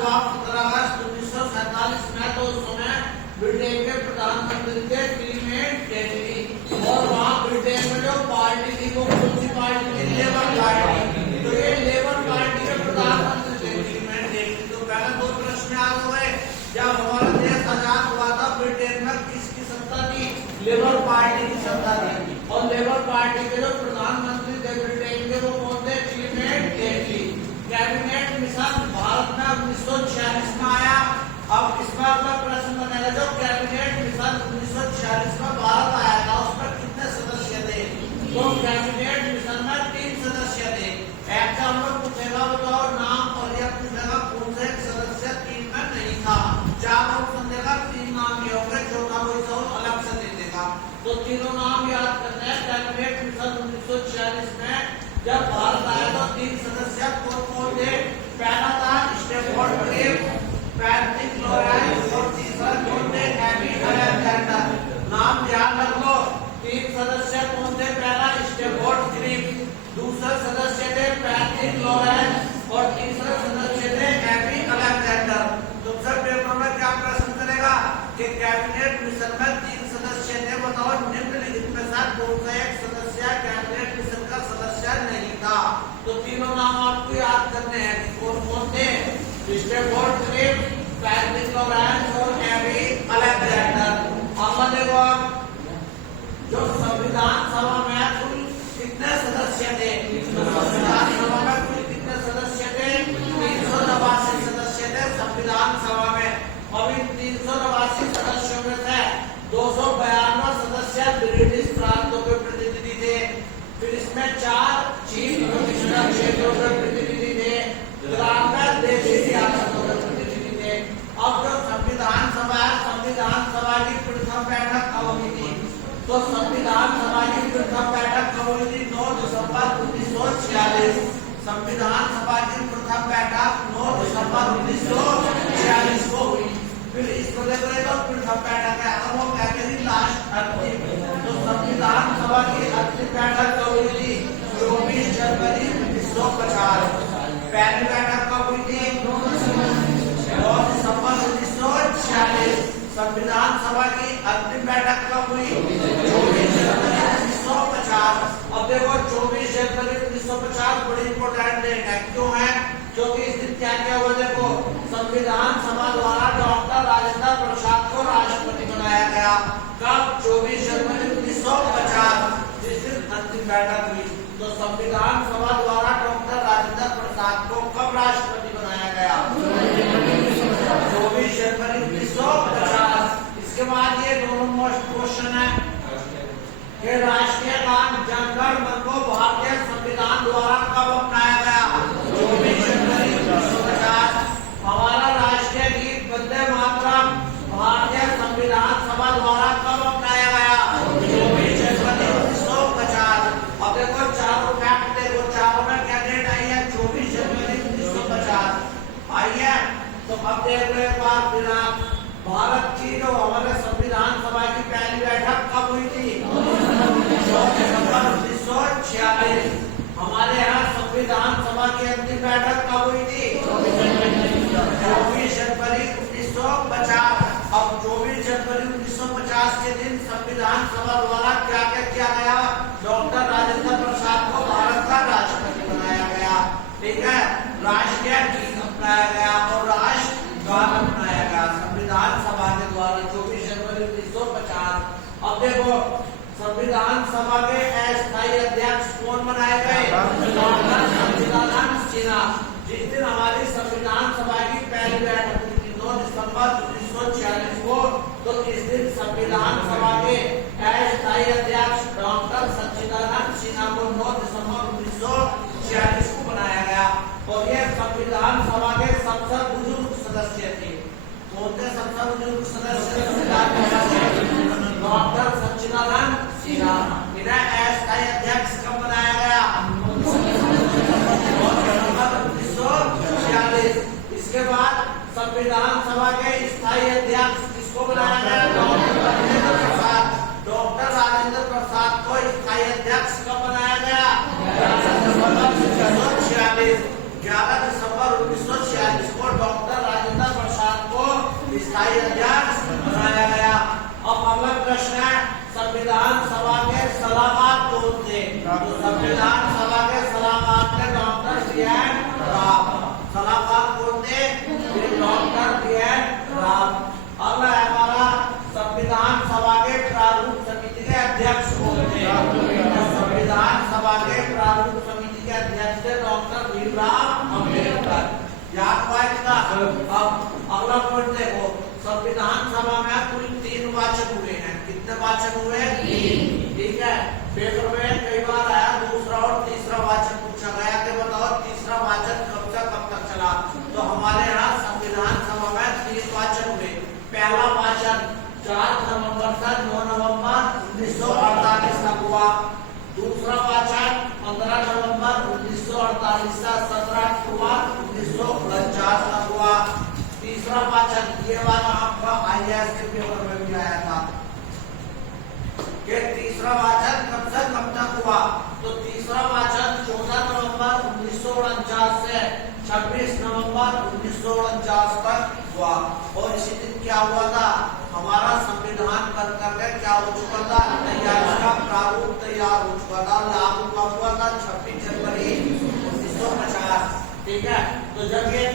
हुआ 15 अगस्त 1947 में, तो उस समय ब्रिटेन के प्रधानमंत्री थे क्लीमेंट एटली, और वहाँ ब्रिटेन में जो पार्टी थी वो कौन सी पार्टी थी? Labour party. तो ये लेबर पार्टी के प्रधानमंत्री थे क्लीमेंट एटली। तो पहले दो प्रश्न याद हो गए। जब हमारा देश आजाद हुआ था ब्रिटेन में किसकी सत्ता थी? लेबर पार्टी की सत्ता थी। और लेबर पार्टी के जो प्रधानमंत्री थे ब्रिटेन के वो कौन थे? क्लीमेंट एटली। कैबिनेट मिशन भारत में 1946 में आया। अब इस बार का प्रश्न बनेगा, जो कैबिनेट मिशन 1946 में भारत आया था उसमें कितने सदस्य थे? तो कैबिनेट मिशन में 3 सदस्य थे। एग्जाम में पूछेगा बताओ नाम, और यह पूछेगा कौन से सदस्य 3 में नहीं था। 4 ऑप्शन देगा, 3 नाम ये होंगे, चौथा कोई तो अलग से दे देगा। तो तीनों नाम याद करने हैं। कैबिनेट मिशन 1946 में जब भारत आया तो 3 सदस्य कौन कौन थे? पहला था स्टैफोर्ड क्लिफ, पैट्रिक लॉरेंस, और तीसरा कौन थे? AB Alexander. नाम ध्यान रख लो। 3 सदस्य कौन थे? पहला स्टैफोर्ड क्लिफ, दूसरा सदस्य थे पैट्रिक लॉरेंस, और तीसरा सदस्य थे एबी अलेक्जेंडर। तुमसे पेपर में क्या प्रश्न करेगा कि कैबिनेट मिशन में 3 सदस्य थे, बताओ निम्नलिखित में से कौन सा एक सदस्य कैबिनेट मिशन का सदस्य नहीं था? तो तीनों नाम आपको याद करने हैं कि कौन कौन थे? स्टैफोर्ड क्लिफ, पैट्रिक लॉरेंस और एबी अलेक्जेंडर। अब देखो जो संविधान सभा में कुल कितने सदस्य थे? संविधान सभा में कुल कितने सदस्य थे? 389 सदस्य थे संविधान सभा में। अब इन 389 सदस्यों में से 292 सदस्य ब्रिटिश प्रांतों के प्रतिनिधि थे। फिर इसमें 4 चीफ मिनिस्टर क्षेत्रों के प्रतिनिधि थे, ग्रामीण देशी रियासतों के प्रतिनिधि थे। अब जो संविधान सभा है, संविधान सभा की प्रथम बैठक कब हुई थी? तो संविधान सभा की प्रथम बैठक कब हुई थी? 9 दिसंबर 1946। संविधान सभा की प्रथम बैठक 9 दिसंबर 1946 को हुई। फिर इसको देखो प्रथम बैठक है, अब वो कहते थे लास्ट अंतिम। तो संविधान सभा की अंतिम बैठक कब हुई थी? 24 जनवरी 1950। पहली बैठक कब हुई थी? 9 दिसंबर 1946। संविधान सभा की अंतिम बैठक कब हुई? 24 जनवरी 1950। अब देखो 24 जनवरी 1950 बड़ी इंपॉर्टेंट डेट है। क्यों है? क्योंकि इस दिन क्या क्या हुआ? देखो संविधान सभा द्वारा डॉक्टर राजेंद्र प्रसाद को राष्ट्रपति बनाया गया। कब? 24 जनवरी 1950, जिस दिन अंतिम बैठक हुई। तो संविधान सभा द्वारा डॉक्टर राजेंद्र प्रसाद को कब राष्ट्रपति बनाया गया? 24 जनवरी 1950। इसके बाद ये दोनों मोस्ट क्वेश्चन है कि राष्ट्रीय गान जन गण मन को भारतीय संविधान द्वारा कब अपनाया गया? 24 जनवरी 1950। हमारा राष्ट्रीय गीत वंदे मातरम भारतीय संविधान सभा द्वारा कब अपनाया गया? 24 जनवरी 1950। अब देखो चारों फैक्ट देखो, चारों में क्या डेट आई है? 24 जनवरी 1950 आई है। तो अब देख लो एक बार फिर आप, भारत की जो हमारे संविधान सभा की पहली बैठक कब हुई थी? 9 दिसंबर 1946। हमारे यहाँ संविधान सभा की अंतिम बैठक कब हुई थी? 24 जनवरी 1950। अब 24 जनवरी 1950 के दिन संविधान सभा द्वारा क्या क्या किया गया? डॉक्टर राजेंद्र प्रसाद को भारत का राष्ट्रपति बनाया गया। ठीक है, राष्ट्रीय गीत अपनाया गया और राष्ट्रगान अपनाया गया संविधान सभा के द्वारा 24 जनवरी 1950। अब देखो संविधान सभा के अस्थायी अध्यक्ष कौन बनाए गए? डॉक्टर सच्चिदानंद सिन्हा। जिस दिन हमारी संविधान सभा की पहली बैठक हुई थी 9 दिसंबर 1946 को, तो इस दिन संविधान सभा के अस्थायी अध्यक्ष डॉक्टर सच्चिदानंद सिन्हा को 9 दिसंबर 1946 को बनाया गया। और ये संविधान सभा के सबसे बुजुर्ग सदस्य थे। कौन थे सबसे बुजुर्ग सदस्य? डॉक्टर सच्चिदानंद सिन्हा। इन्हें अस्थायी अध्यक्ष कब बनाया गया? 9 दिसंबर 1946। इसके बाद संविधान सभा के स्थायी अध्यक्ष किसको बनाया गया? डॉक्टर राजेंद्र प्रसाद। डॉक्टर राजेंद्र प्रसाद को स्थायी अध्यक्ष कब बनाया गया? 11 दिसंबर 1946 को डॉक्टर वाचक हुए 3, ठीक है। पेपर में कई बार आया दूसरा और तीसरा वाचक पूछा गया कि बताओ तीसरा वाचक कब से कब तक चला। तो हमारे यहाँ संविधान सभा में 3 वाचक हुए। पहला वाचक 4 नवंबर से 9 नवंबर 1948 तक हुआ। दूसरा वाचक 15 नवंबर 1948 से 17 अक्टूबर 1949 तक हुआ। तीसरा वाचक ये वाला आपका IAS के पेपर में भी आया था कि तीसरा वाचक कब से कब तक हुआ। तो तीसरा वाचक 14 नवंबर 1949 से 26 नवंबर 1949 तक हुआ। और इसी दिन क्या हुआ था, हमारा संविधान बन करके क्या हो चुका था, तैयार का प्रारूप तैयार हो चुका था। लागू कब हुआ था, 26 जनवरी 1950, ठीक है। तो जब ये